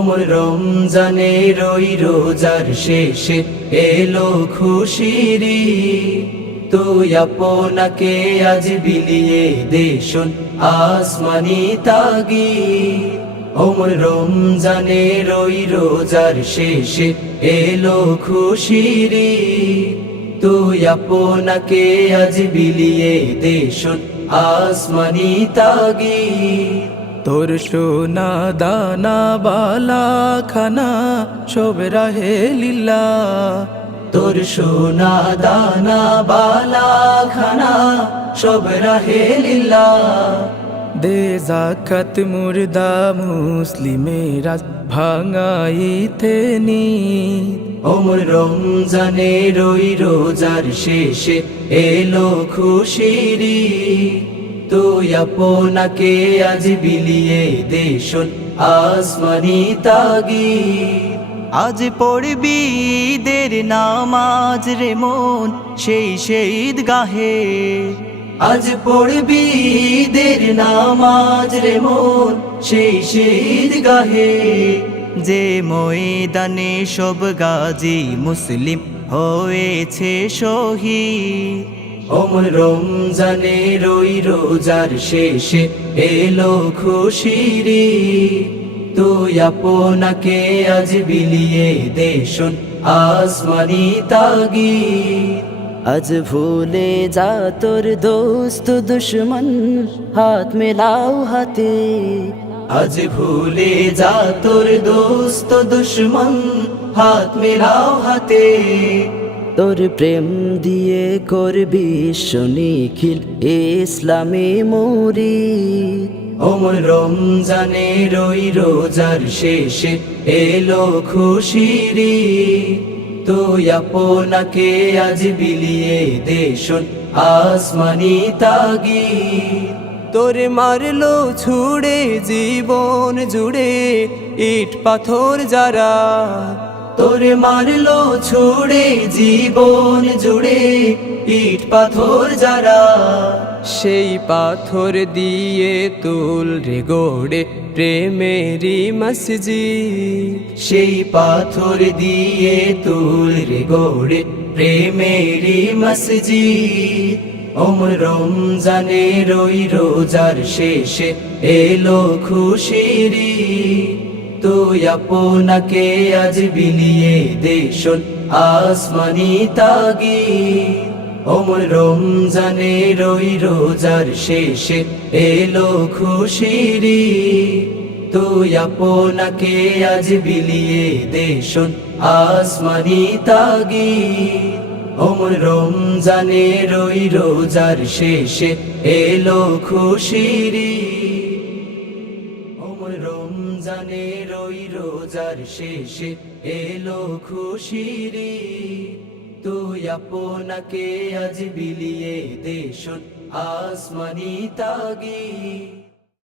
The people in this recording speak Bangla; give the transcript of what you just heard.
ওমর রমজানের ওই রোজার শেষে এলো খুশির ঈদ। তুই আপনাকে আজ বিলিয়ে দে শোন আসমানি তাগিদ। ওমর রমজানের ওই রোজার শেষে এলো খুশির ঈদ। তুই আপনাকে আজ বিলিয়ে দে শোন আসমানি তাগিদ। তোর সোনা দানা বালা খানা সব রাহে লীলা, তোর সোনা দানা বালা খানা সব রাহে লীলা। দে যাকাত মুর্দা মুসলিমেরা ভাঙাইতে নিদ। ওমর রমজানের ওই রোজার শেষে এলো খুশির ঈদ। তুই আপনাকে আজ বিলিয়ে দে শোন আসমানি তাগিদ। আজ পড়বি ঈদের নামাজ রে মন সেই ঈদগাহে। আজ পড়বি ঈদের নামাজ রে মন সেই ঈদগাহে। যে ময়দানে সব গাজী মুসলিম হয়েছে শহীদ। ওমর রমজানের ওই রোজার শেষে এলো খুশির ঈদ। তুই আপনাকে আজ বিলিয়ে দে শোন আসমানি তাগিদ। আজ ভুলে যা তোর দোস্ত দুশ্মন হাত মেলাও হাতে। আজ ভুলে যা তোর দোস্ত দুশ্মন হাত মেলাও হাতে। তোর প্রেম দিয়ে করবি নিখিল ইসলামে মুরিদ। ওমর রমজানের ওই রোজার শেষে এলো খুশির ঈদ। তুই আপনাকে আজ বিলিয়ে দে শোন আসমানি তাগিদ। তোর মারলো ছুড়ে জীবন জুড়ে ইট পাথর যারা, তোর মারলো ছুড়ে জীবন জুড়ে ইট পাথর যারা। সেই পাথর দিয়ে তুল রে গড়ে প্রেমেরি মসজিদ। সেই পাথর দিয়ে তুল রে গড়ে প্রেমেরি মসজিদ। ওমর রমজানের ওই রোজার শেষে এলো খুশির ঈদ। তুই আপনাকে আজ বিলিয়ে দে শোন আসমানি তাগিদ। ওমর রমজানের ওই রোজার শেষে এলো খুশির ঈদ। তুই আপনাকে আজ বিলিয়ে দে শোন আসমানি তাগিদ। ওমর রমজানের ওই রোজার শেষে এলো খুশির ঈদ। ওমর রমজানের ওই রোজার শেষে এলো খুশির ঈদ। তুই আপনাকে আজ বিলিয়ে দে শোন আসমানি তাগিদ।